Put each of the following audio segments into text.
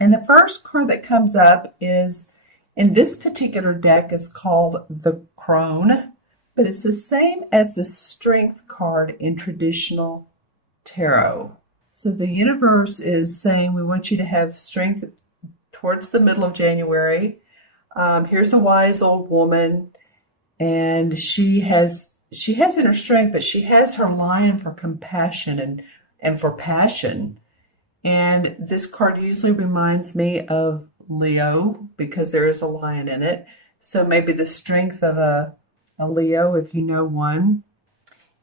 And the first card that comes up is, in this particular deck, is called the Crone, but it's the same as the Strength card in traditional tarot. So the universe is saying we want you to have strength towards the middle of January. Here's the wise old woman, and she has inner strength, but she has her lion for compassion and for passion. And this card usually reminds me of Leo because there is a lion in it. So maybe the strength of a Leo, if you know one.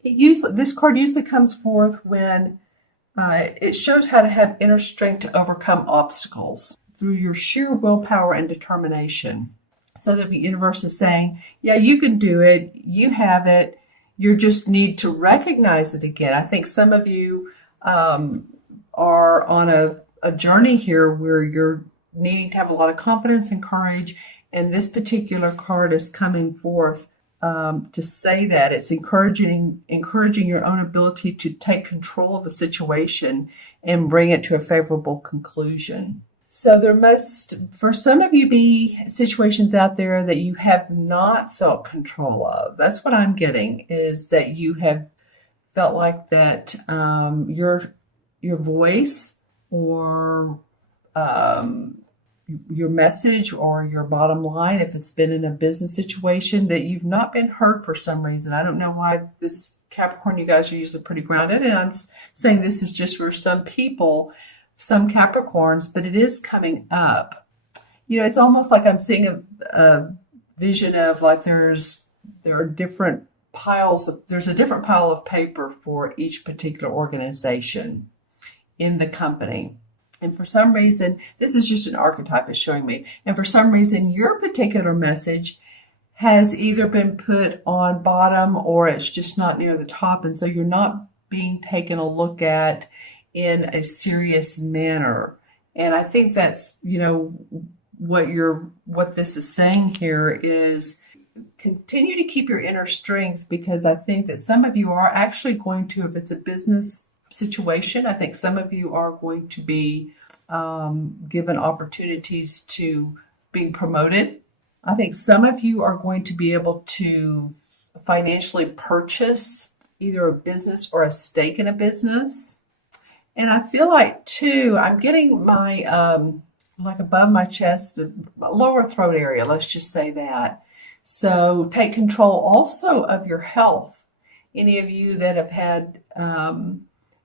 This card usually comes forth when it shows how to have inner strength to overcome obstacles through your sheer willpower and determination. So the universe is saying, yeah, you can do it. You have it. You just need to recognize it again. I think some of you are on a journey here where you're needing to have a lot of confidence and courage. And this particular card is coming forth to say that it's encouraging your own ability to take control of a situation and bring it to a favorable conclusion. So there must, for some of you, be situations out there that you have not felt control of. That's what I'm getting, is that you have felt like that your voice or your message or your bottom line, if it's been in a business situation, that you've not been heard for some reason. I don't know why. This Capricorn, you guys are usually pretty grounded, and I'm saying this is just for some people, some Capricorns, but it is coming up. You know, it's almost like I'm seeing a vision of like there are different piles of, there's a different pile of paper for each particular organization in the company. And for some reason, this is just an archetype it's showing me. And for some reason, your particular message has either been put on bottom or it's just not near the top. And so you're not being taken a look at in a serious manner. And I think that's, you know, what this is saying here is continue to keep your inner strength, because I think that some of you are actually going to, if it's a business situation, I think some of you are going to be given opportunities to be promoted. I think some of you are going to be able to financially purchase either a business or a stake in a business. And I feel like, too, I'm getting my, like above my chest, lower throat area, let's just say that. So take control also of your health. Any of you that have had,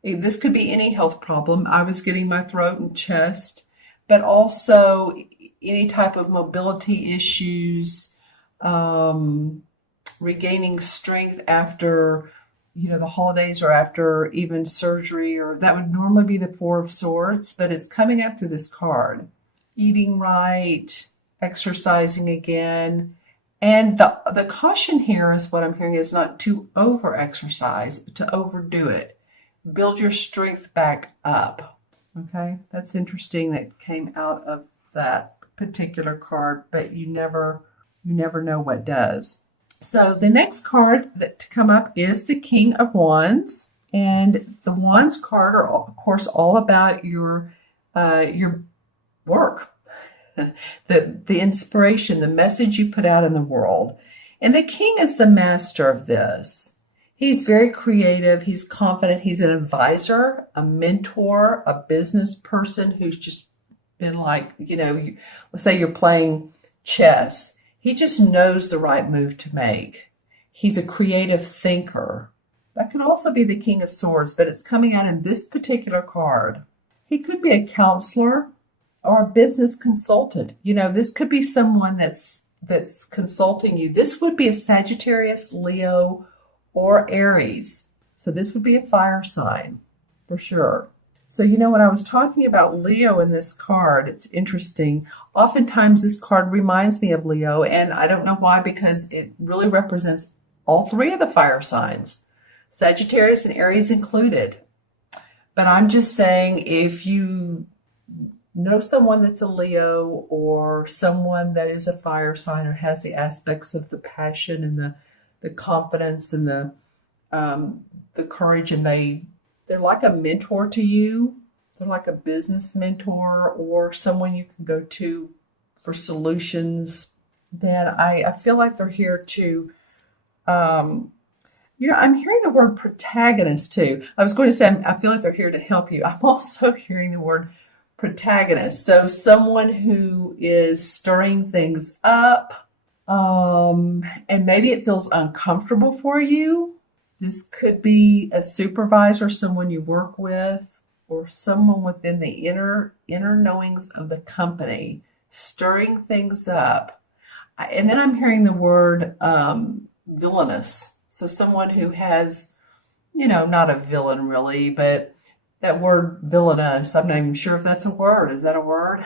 this could be any health problem. I was getting my throat and chest, but also any type of mobility issues, regaining strength after, you know, the holidays or after even surgery, or that would normally be the Four of Swords, but it's coming up through this card. Eating right, exercising again. And the caution here is what I'm hearing is not to over-exercise, but to overdo it. Build your strength back up. Okay, that's interesting that came out of that particular card, but you never know what does. So the next card that to come up is the King of Wands, and the Wands card are, of course, all about your work, the inspiration, the message you put out in the world. And the King is the master of this. He's very creative. He's confident. He's an advisor, a mentor, a business person who's just been like, you know, let's say you're playing chess. He just knows the right move to make. He's a creative thinker. That could also be the King of Swords, but it's coming out in this particular card. He could be a counselor or a business consultant. You know, this could be someone that's consulting you. This would be a Sagittarius, Leo, or Aries. So this would be a fire sign for sure. So, you know, when I was talking about Leo in this card, it's interesting. Oftentimes this card reminds me of Leo, and I don't know why, because it really represents all three of the fire signs, Sagittarius and Aries included. But I'm just saying, if you know someone that's a Leo or someone that is a fire sign or has the aspects of the passion and the confidence and the courage, and they're like a mentor to you. they're like a business mentor or someone you can go to for solutions. Then I feel like they're here to, I'm hearing the word protagonist too. I was going to say, I feel like they're here to help you. I'm also hearing the word protagonist. So someone who is stirring things up, and maybe it feels uncomfortable for you. This could be a supervisor, someone you work with, or someone within the inner knowings of the company, stirring things up. And then I'm hearing the word villainous. So someone who has, not a villain really, but that word villainous, I'm not even sure if that's a word. Is that a word?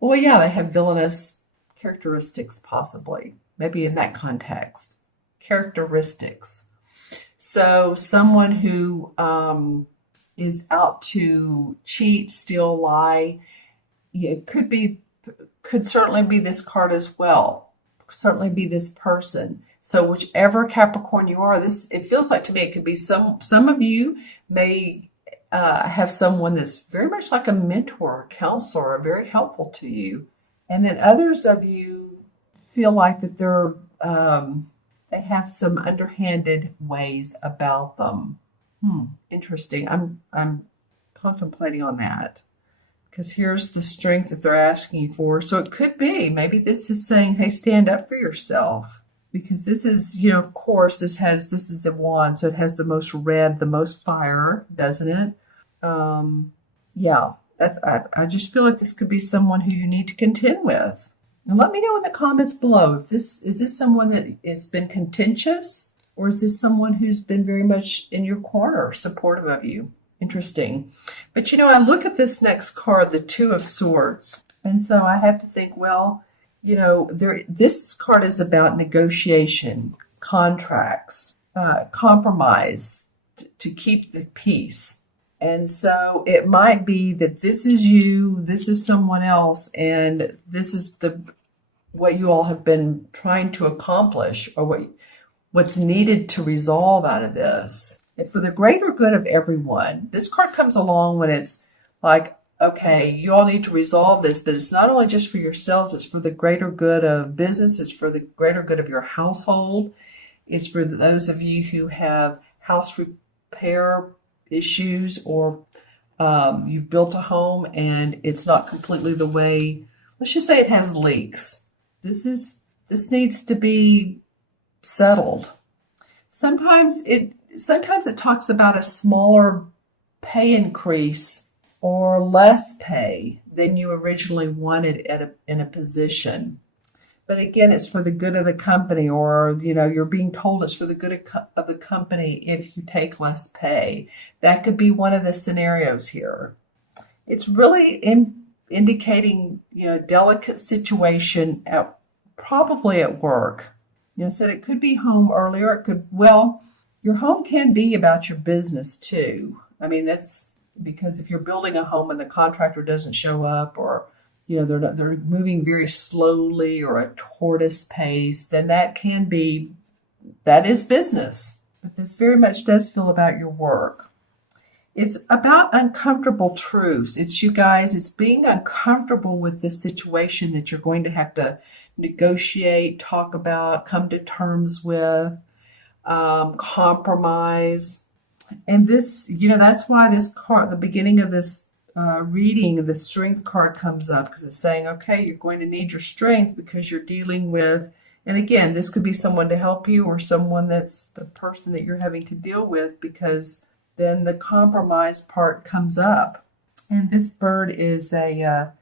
Well, yeah, they have villainous characteristics, possibly, maybe in that context. Characteristics. So someone who is out to cheat, steal, lie. It could certainly be this card as well. Certainly be this person. So whichever Capricorn you are, it feels like to me it could be some of you may have someone that's very much like a mentor, counselor, very helpful to you. And then others of you feel like that they have some underhanded ways about them. Interesting. I'm contemplating on that because here's the strength that they're asking you for. So it could be, maybe this is saying, hey, stand up for yourself. Because this is, of course, this is the wand, so it has the most red, the most fire, doesn't it? Yeah, I just feel like this could be someone who you need to contend with. And let me know in the comments below, is this someone that has been contentious, or is this someone who's been very much in your corner, supportive of you? Interesting. But I look at this next card, the Two of Swords, and so I have to think, well, this card is about negotiation, contracts, compromise to keep the peace. And so it might be that this is you, this is someone else, and this is what you all have been trying to accomplish, or what's needed to resolve out of this. And for the greater good of everyone, this card comes along when it's like, okay, you all need to resolve this, but it's not only just for yourselves, it's for the greater good of business, it's for the greater good of your household, it's for those of you who have house repair issues, or you've built a home and it's not completely the way, let's just say it has leaks. This needs to be settled. Sometimes it talks about a smaller pay increase or less pay than you originally wanted in a position. But again, it's for the good of the company, or, you're being told it's for the good of the company if you take less pay. That could be one of the scenarios here. It's really indicating, delicate situation probably at work. Said it could be home earlier. Your home can be about your business too. I mean, that's because if you're building a home and the contractor doesn't show up, or they're moving very slowly or at tortoise pace, then that is business. But this very much does feel about your work. It's about uncomfortable truths. It's being uncomfortable with this situation that you're going to have to negotiate, talk about, come to terms with, compromise. And this, that's why this card, the beginning of this reading, the strength card comes up, because it's saying, okay, you're going to need your strength because you're dealing with, and again, this could be someone to help you or someone that's the person that you're having to deal with, because then the compromise part comes up. And this bird is a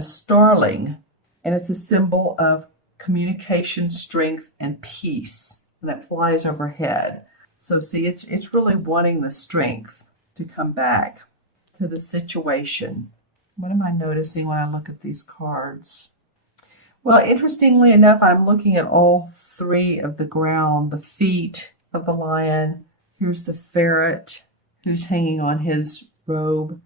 starling, and it's a symbol of communication, strength, and peace, and it flies overhead. So see, it's really wanting the strength to come back to the situation. What am I noticing when I look at these cards? Well, interestingly enough, I'm looking at all three of the ground, the feet of the lion. Here's the ferret who's hanging on his robe,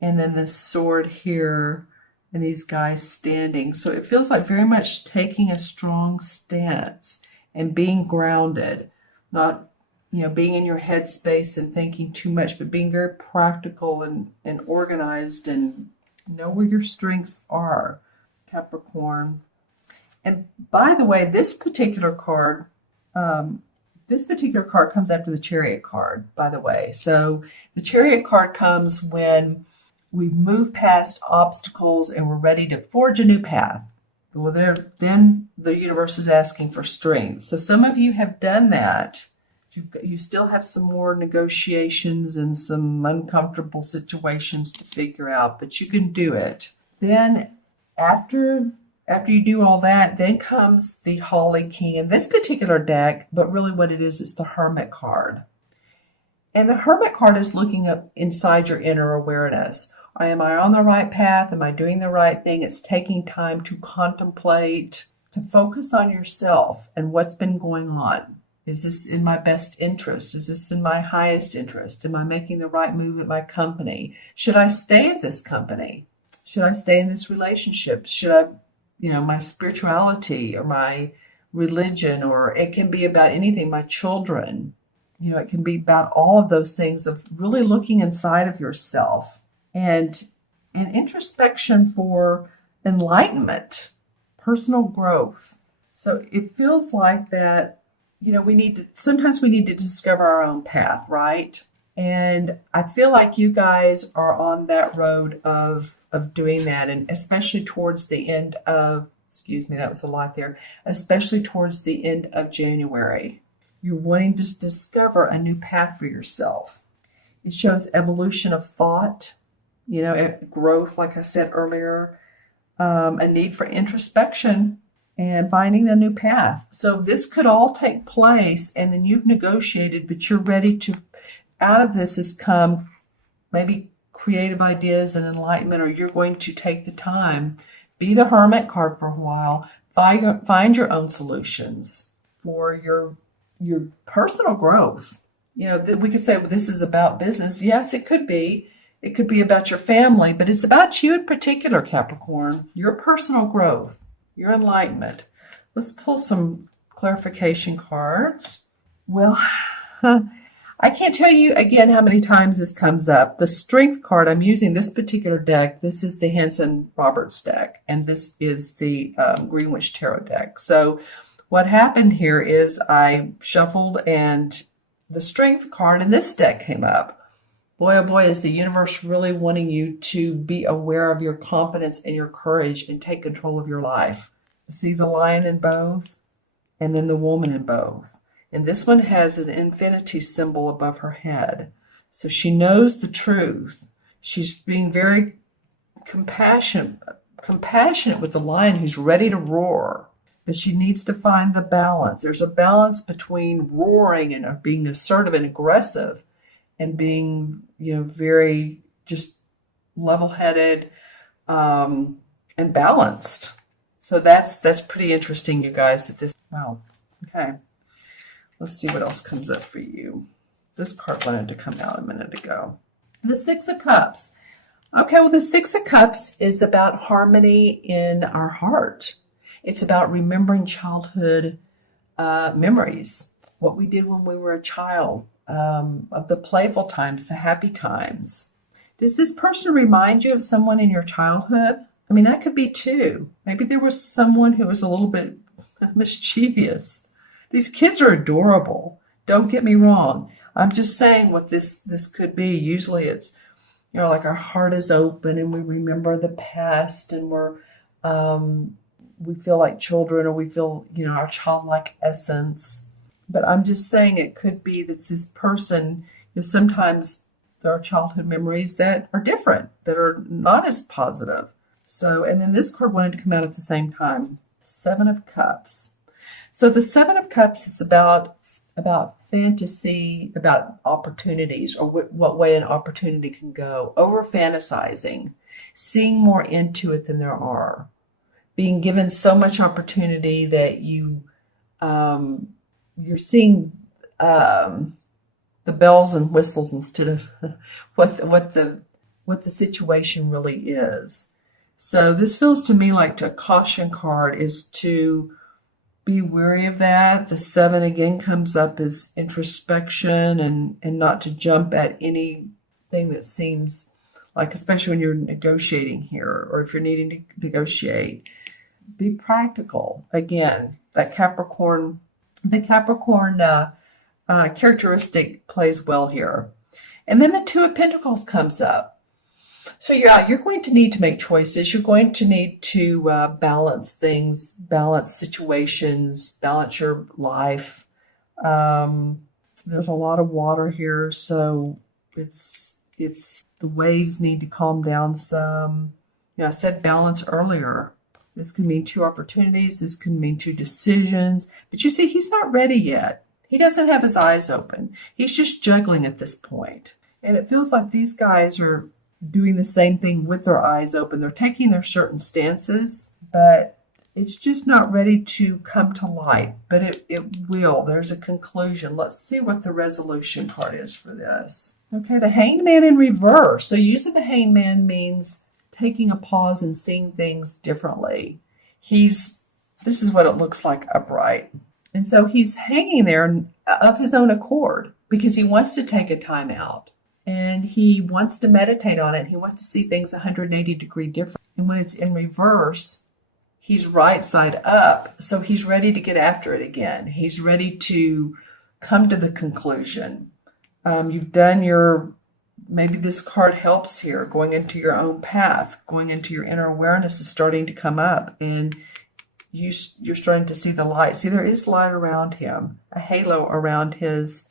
and then the sword here, and these guys standing. So it feels like very much taking a strong stance and being grounded, not being in your headspace and thinking too much, but being very practical and organized and know where your strengths are, Capricorn. And by the way, this particular card comes after the Chariot card, by the way. So the Chariot card comes when we've moved past obstacles and we're ready to forge a new path. Well, then the universe is asking for strength. So some of you have done that. You still have some more negotiations and some uncomfortable situations to figure out, but you can do it. Then after you do all that, then comes the Holly King in this particular deck, but really what it is the Hermit card. And the Hermit card is looking up inside your inner awareness. Am I on the right path? Am I doing the right thing? It's taking time to contemplate, to focus on yourself and what's been going on. Is this in my best interest? Is this in my highest interest? Am I making the right move at my company? Should I stay at this company? Should I stay in this relationship? Should I, my spirituality or my religion, or it can be about anything, my children. It can be about all of those things of really looking inside of yourself and introspection for enlightenment, personal growth. So it feels like that. Sometimes we need to discover our own path, right? And I feel like you guys are on that road of doing that, and especially towards the end of, that was a lot there, especially towards the end of January. You're wanting to discover a new path for yourself. It shows evolution of thought, growth, like I said earlier, a need for introspection, and finding a new path. So this could all take place, and then you've negotiated, but you're ready to, out of this has come maybe creative ideas and enlightenment, or you're going to take the time, be the Hermit card for a while, find your own solutions for your personal growth. We could say, well, this is about business. Yes, it could be. It could be about your family, but it's about you in particular, Capricorn, your personal growth. Your enlightenment. Let's pull some clarification cards. Well, I can't tell you again how many times this comes up. The Strength card, I'm using this particular deck. This is the Hanson Roberts deck, and this is the Greenwich Tarot deck. So what happened here is I shuffled, and the Strength card in this deck came up. Boy, oh boy, is the universe really wanting you to be aware of your confidence and your courage and take control of your life. See the lion in both and then the woman in both. And this one has an infinity symbol above her head. So she knows the truth. She's being very compassionate with the lion who's ready to roar. But she needs to find the balance. There's a balance between roaring and being assertive and aggressive, and being, very just level-headed and balanced. So that's pretty interesting, you guys. Wow. Okay. Let's see what else comes up for you. This card wanted to come out a minute ago. The Six of Cups. Okay, well, the Six of Cups is about harmony in our heart. It's about remembering childhood memories, what we did when we were a child. Of the playful times, the happy times. Does this person remind you of someone in your childhood? I mean, that could be too. Maybe there was someone who was a little bit mischievous. These kids are adorable. Don't get me wrong. I'm just saying what this could be. Usually it's, like our heart is open and we remember the past, and we feel like children, or we feel, our childlike essence. But I'm just saying it could be that this person, sometimes there are childhood memories that are different, that are not as positive. So, and then this card wanted to come out at the same time. Seven of Cups. So the Seven of Cups is about fantasy, about opportunities, or what way an opportunity can go. Over fantasizing, seeing more into it than there are. Being given so much opportunity that you're seeing the bells and whistles instead of what the situation really is. So this feels to me like a caution card is to be wary of that. The 7 again comes up as introspection and not to jump at anything that seems like, especially when you're negotiating here or if you're needing to negotiate. Be practical. Again, that Capricorn, the Capricorn characteristic plays well here. And then the 2 of Pentacles comes up. So you're going to need to make choices. You're going to need to balance things, balance situations, balance your life. There's a lot of water here, so it's the waves need to calm down some. I said balance earlier. This can mean 2 opportunities. This can mean 2 decisions. But you see, he's not ready yet. He doesn't have his eyes open. He's just juggling at this point. And it feels like these guys are doing the same thing with their eyes open. They're taking their certain stances, but it's just not ready to come to light. But it will. There's a conclusion. Let's see what the resolution card is for this. Okay, the Hanged Man in reverse. So usually the Hanged Man means taking a pause and seeing things differently. This is what it looks like upright. And so he's hanging there of his own accord because he wants to take a time out. And he wants to meditate on it. He wants to see things 180 degree different. And when it's in reverse, he's right side up. So he's ready to get after it again. He's ready to come to the conclusion. You've done maybe this card helps here, going into your own path, going into your inner awareness is starting to come up. And you're starting to see the light. See, there is light around him, a halo around his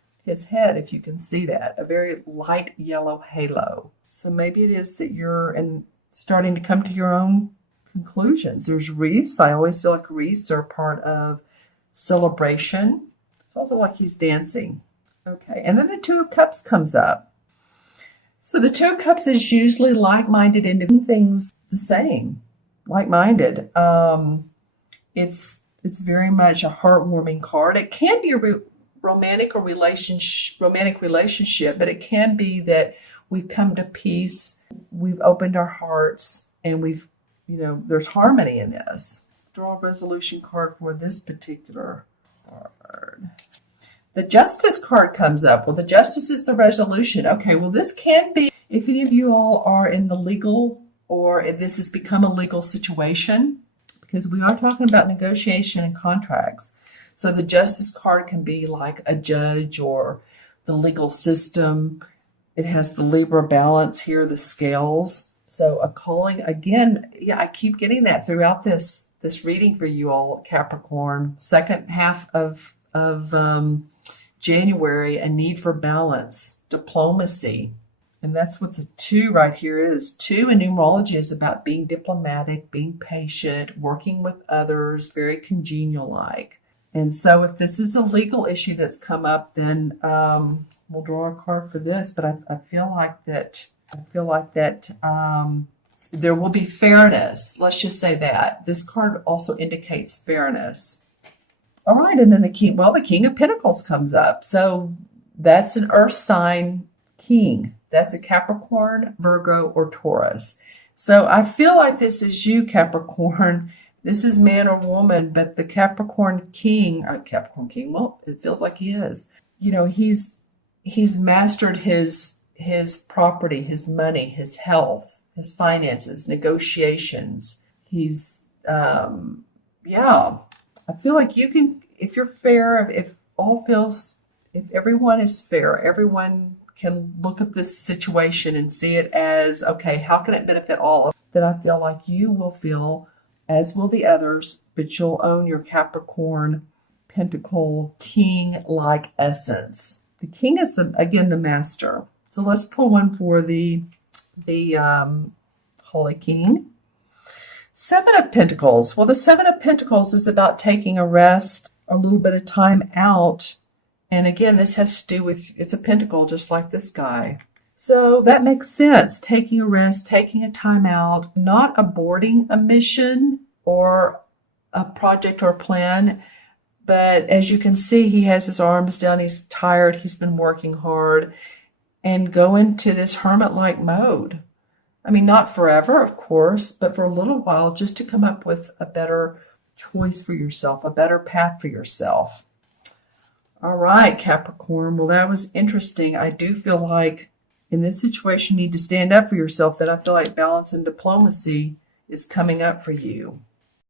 head, if you can see that, a very light yellow halo. So maybe it is that you're starting to come to your own conclusions. There's wreaths. I always feel like wreaths are part of celebration. It's also like he's dancing. Okay, and then the 2 of Cups comes up. So the 2 of Cups is usually like-minded and doing things the same, like-minded. It's very much a heartwarming card. It can be a romantic relationship, but it can be that we've come to peace, we've opened our hearts, and there's harmony in this. Draw a resolution card for this particular card. The Justice card comes up. Well, the Justice is the resolution. Okay, well, this can be if any of you all are in the legal or if this has become a legal situation, because we are talking about negotiation and contracts. So the Justice card can be like a judge or the legal system. It has the Libra balance here, the scales. So a calling, again, I keep getting that throughout this reading for you all, Capricorn. Second half of January, a need for balance, diplomacy. And that's what the 2 right here is. 2 in numerology is about being diplomatic, being patient, working with others, very congenial-like. And so if this is a legal issue that's come up, then we'll draw a card for this. But I feel like that there will be fairness. Let's just say that. This card also indicates fairness. All right, and then the King of Pentacles comes up. So that's an earth sign king. That's a Capricorn, Virgo, or Taurus. So I feel like this is you, Capricorn. This is man or woman, but the Capricorn king, well, it feels like he is. He's mastered his property, his money, his health, his finances, negotiations. He's, I feel like you can, if you're fair, if everyone is fair, everyone can look at this situation and see it as, okay, how can it benefit all of us? Then I feel like you will feel, as will the others, but you'll own your Capricorn Pentacle king-like essence. The king is, the master. So let's pull one for the Holy King. 7 of Pentacles. Well, the 7 of Pentacles is about taking a rest, a little bit of time out. And again, this has to do with, it's a pentacle just like this guy. So that makes sense. Taking a rest, taking a time out, not aborting a mission or a project or plan. But as you can see, he has his arms down. He's tired. He's been working hard. And go into this hermit-like mode. I mean, not forever, of course, but for a little while, just to come up with a better choice for yourself, a better path for yourself. All right, Capricorn. Well, that was interesting. I do feel like in this situation, you need to stand up for yourself. That I feel like balance and diplomacy is coming up for you.